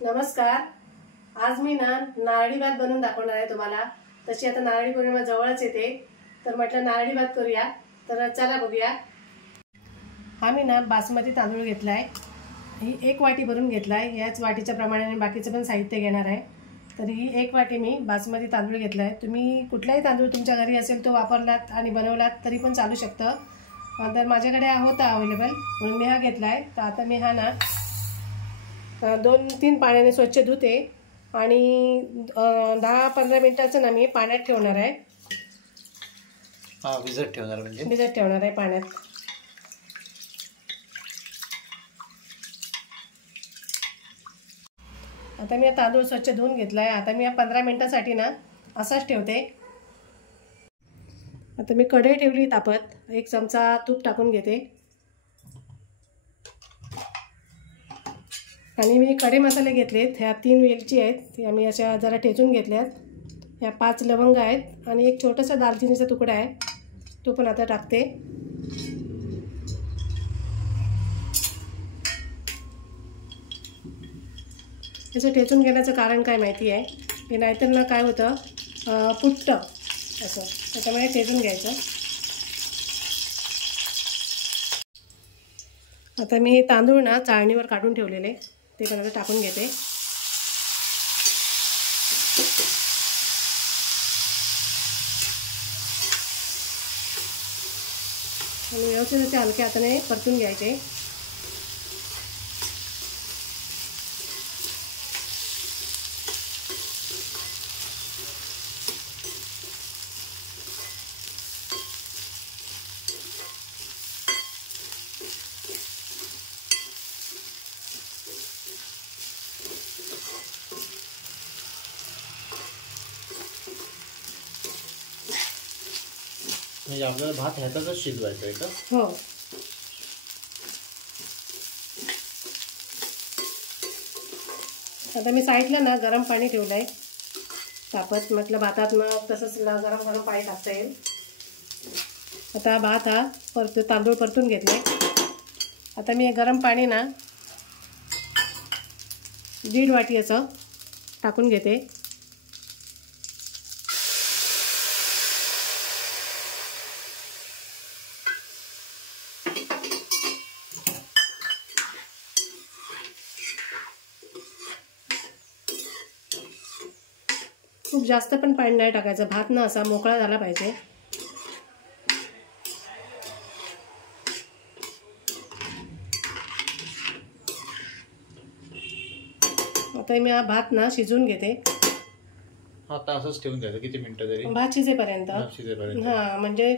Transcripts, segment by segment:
नमस्कार। आज मी नारळी भात बनवून दाखवणार आहे तुम्हाला। तशी आता नारळी पौर्णिमा जवळच येते, तर म्हटलं नारळी भात करूया। तर चला बघूया। हा मी बासमती तांदूळ घेतलाय, ही 1 वाटी भरून घेतलाय। याच वाटीच्या प्रमाणाने बाकीचं पण साहित्य घेणार आहे। तर ही 1 वाटी मी बासमती तांदूळ घेतलाय। तुम्ही कुठलाही तांदूळ तुमच्या घरी असेल तो वापरलात आणि बनवलात तरी पण चालू शकतं। तर माझ्याकडे होता अवेलेबल म्हणून मी हा घेतलाय। तर आता मी हा 2-3 पाण्याने स्वच्छ धुते आणि 10-15 मिनिटाचं मी पाण्यात ठेवणार आहे। भिजत ठेवणार म्हणजे भिजत ठेवणार आहे पाण्यात। आता मी तांदूळ स्वच्छ धुवून घेतलाय। आता मी 15 मिनिटासाठी असाच ठेवते। आता मी कढई ठेवली तापत, 1 चमचा तूप टाकून घेते आणि मी खडे मसाले घेतलेत। ह्या 3 वेलची आहेत, त्या मी अशा जरा ठेचून घेतल्यात। ह्या 5 लवंग आहेत आणि एक छोटासा दालचिनीचा तुकडा आहे, तो पण आता टाकते। याचं ठेचून घेण्याचं कारण काय माहिती आहे, हे नाहीतर काय होतं फुटतं असं, त्याच्यामुळे ठेचून घ्यायचं। आता मी हे तांदूळ चाळणीवर काढून ठेवलेले ते पण आता टाकून घेते आणि व्यवस्थित असे हलक्या हाताने परतून घ्यायचे। म्हणजे आपल्याला भात ह्यातच शिजवायचा आहे का? हो। आता मी साईडला गरम पाणी ठेवलंय तापत, म्हटलं भातात मग तसंच गरम पाणी टाकता येईल। आता भात तांदूळ परतून घेतले। आता मी गरम पाणी 1.5 वाटी असं टाकून घेते। खूप जास्त पण पाणी नाही टाकायचं, भात असा मोकळा झाला पाहिजे। आता मी हा भात शिजवून घेते। आता असंच ठेवून द्यायचं किती मिनिटं तरी? भात शिजेपर्यंत। हां, म्हणजे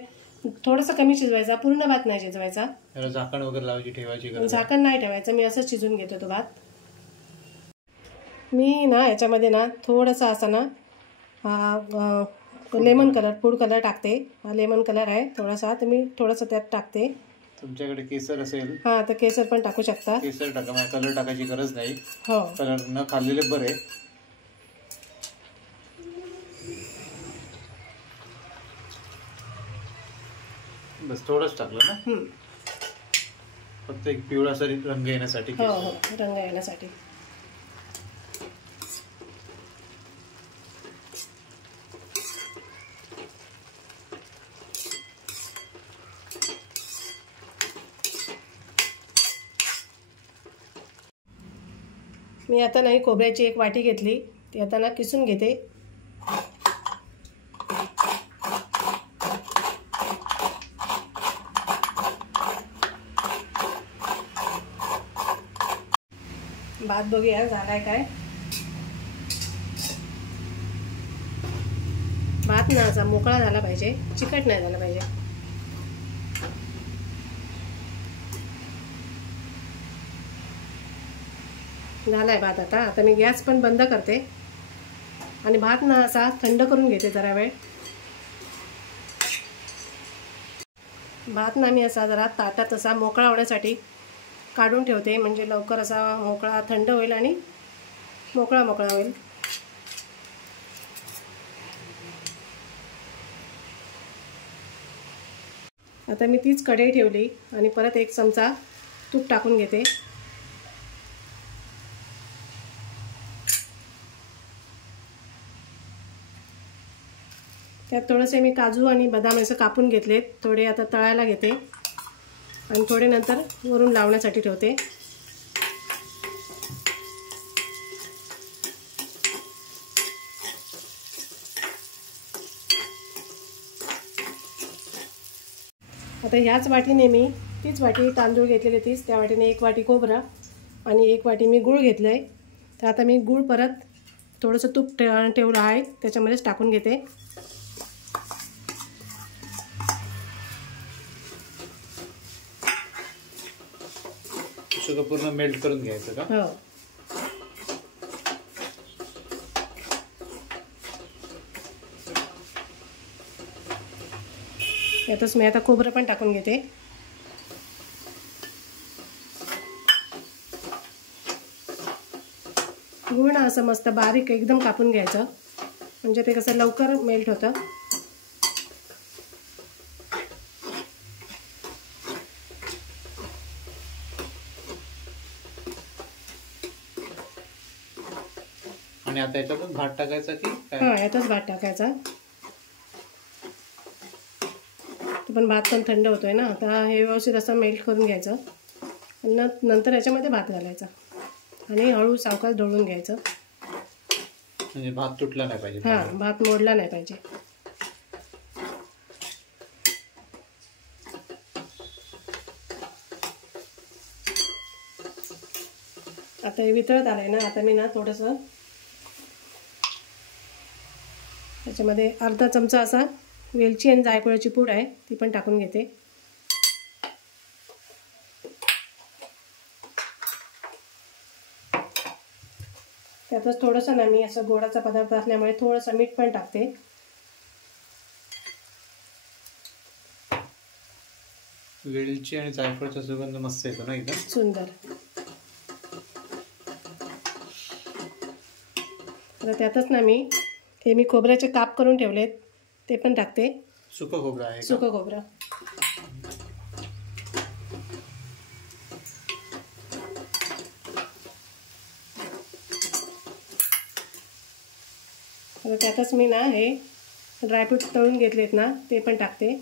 थोडंसं कमी शिजवायचा, पूर्ण भात नाही शिजवायचा। त्याला झाकण वगैरे लावायची ठेवायची गरज? झाकण नाही ठेवायचं, मी असंच शिजवून घेतो तो भात। मी याच्यामध्ये थोडासा असा लेमन कलर, फूड कलर टाकते। हा लेमन कलर आहे थोडासा, तर मी थोडासा त्यात टाकते। तुमच्याकडे केसर असेल हां, तर केसर पण टाकू शकता। केसर टाका, मला कलर टाकायची गरज नाही। हो, कलर न खाल्लेले बरे। बस थोडंच टाकलं ना, फक्त एक पिवळासा रंग येण्यासाठी। हो हो, रंग येण्यासाठी। मी आता खोबऱ्याची 1 वाटी घेतली, ती आता किसून घेते। भात बघूया झालाय काय। भात असा मोकळा झाला पाहिजे, चिकट नाही झाला पाहिजे। झालाय भात। आता मी गॅस पण बंद करते आणि भात असा थंड करून घेते जरा वेळ। भात मी असा जरा ताटात असा मोकळा होण्यासाठी काढून ठेवते, म्हणजे लवकर असा मोकळा थंड होईल आणि मोकळा होईल। आता मी तीच कढई ठेवली आणि परत 1 चमचा तूप टाकून घेते। त्यात थोडेसे मी काजू आणि बदाम असं कापून घेतलेत. थोडे आता तळायला घेते आणि थोडे नंतर वरून लावण्यासाठी ठेवते. आता ह्याच वाटीने मी तीच वाटी तांदूळ घेतलेले तीच त्या वाटीने 1 वाटी खोबरं आणि 1 वाटी मी गूळ घेतलं आहे. तर आता मी गूळ परत थोडंसं तूप ठेवलं आहे त्याच्यामध्येच टाकून घेते. सगळं पूर्ण मेल्ट करून घ्यायचं का? हो. यातच मी आता खोबरं पण टाकून घेते. गूळ ना असं मस्त बारीक एकदम कापून घ्यायचं म्हणजे ते कसं लवकर मेल्ट होतं. आणि आता याच्यातून भात टाकायचा की काय? हां, यातच भात टाकायचा. पण भात पण थंड होतोय ना. आता हे व्यवस्थित असं मेल्ट करून घ्यायचं आणि नंतर याच्यामध्ये भात घालायचा आणि हळू सावकाश ढवळून घ्यायचं. म्हणजे भात तुटला नाही पाहिजे. हां, भात मोडला नाही पाहिजे. आता हे वितळत आलंय ना. आता मी ना थोडंसं त्याच्यामध्ये अर्धा चमचा असा वेलची आणि जायफळाची पूड आहे ती पण टाकून घेते. त्यातच थोडंसं ना मी असं गोडाचा पदार्थ असल्यामुळे थोडंसं मीठ पण टाकते. वेलची आणि जायफळचा सुगंध मस्त येतो ना एकदम सुंदर. तर त्यातच ना मी खोबऱ्याचे काप करून ठेवलेत ते पण टाकते. सुकं खोबरं आहे? सुकं खोबरं. तर त्यातच मी ना हे ड्रायफ्रूट तळून घेतलेत ना ते पण टाकते.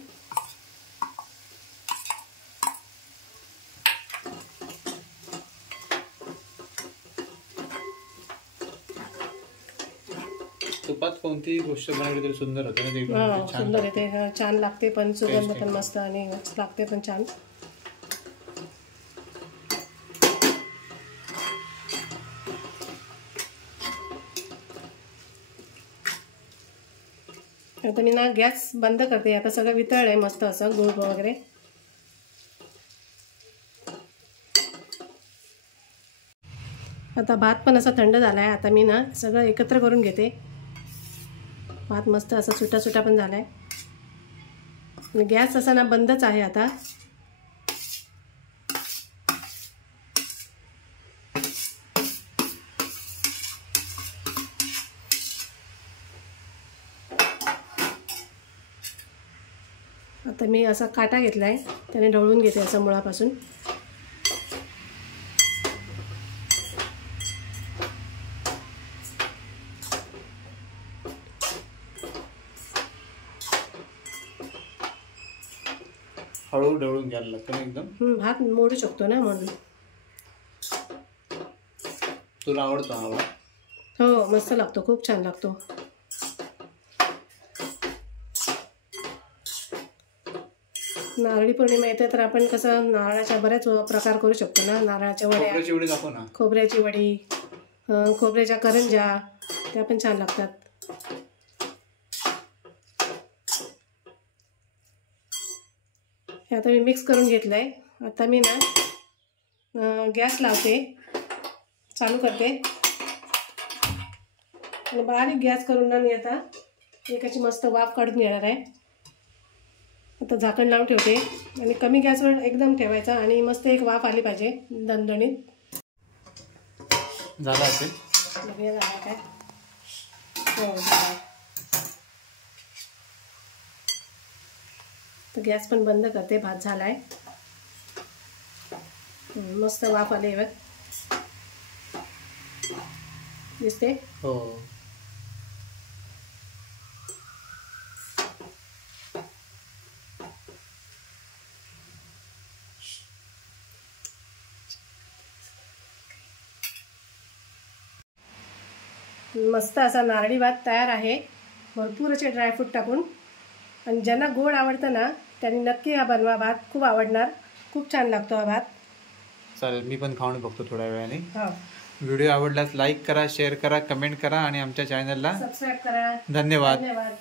तुपात कोणतीही गोष्ट बनवली तरी सुंदर होते ना. हां, सुंदर येते. छान लागते पण सुगंध पण मस्त आणि लागते पण छान. आता मी ना गॅस बंद करते. आता सगळं वितळलंय मस्त असं गूळ वगैरे. आता भात पण असा थंड झाला आहे. आता मी ना सगळं एकत्र करून घेते. भात मस्त असा सुटा सुटा पण झाला आहे आणि गॅस असा ना बंदच आहे आता. आता मी असा काटा घेतला आहे त्याने ढवळून घेते असं मुळापासून. हळू ढवळून घ्यायला लागतं ना एकदम. भात मोडू शकतो ना म्हणून. तुला आवडतो हा भात? हो, मस्त लागतो. खूप छान लागतो. नारळी पौर्णिमा येते तर आपण कसं नारळाच्या बऱ्याच प्रकार करू शकतो ना. नारळाच्या वड्या, खोबऱ्याची वडी दाखव ना. खोबऱ्याची वडी, खोबऱ्याच्या करंज्या त्या पण छान लागतात. हे आता मी मिक्स करून घेतलंय. आता मी ना गॅस लावते, चालू करते आणि बारीक गॅस करून ना मी आता एकाची मस्त वाफ काढून घेणार आहे. आता झाकण लावून ठेवते आणि कमी गॅसवर एकदम ठेवायचा आणि मस्त एक वाफ आली पाहिजे दणदणीत. झाला असेल झाला काय? हो, तर गॅस पण बंद करते. भात झालाय, मस्त वाफ आली बघ, दिसते. हो. मस्त असा नारळी भात तयार आहे, भरपूर असे ड्रायफ्रूट टाकून. आणि ज्यांना गोड आवडतं ना त्यांनी नक्की हा बनवा, भात खूप आवडणार, खूप छान लागतो हा भात. चालेल, मी पण खाऊन बघतो थोड्या वेळाने. हो, व्हिडिओ आवडल्यास लाईक करा, शेअर करा, कमेंट करा आणि आमच्या चॅनलला सबस्क्राईब करा. धन्यवाद. धन्यवाद.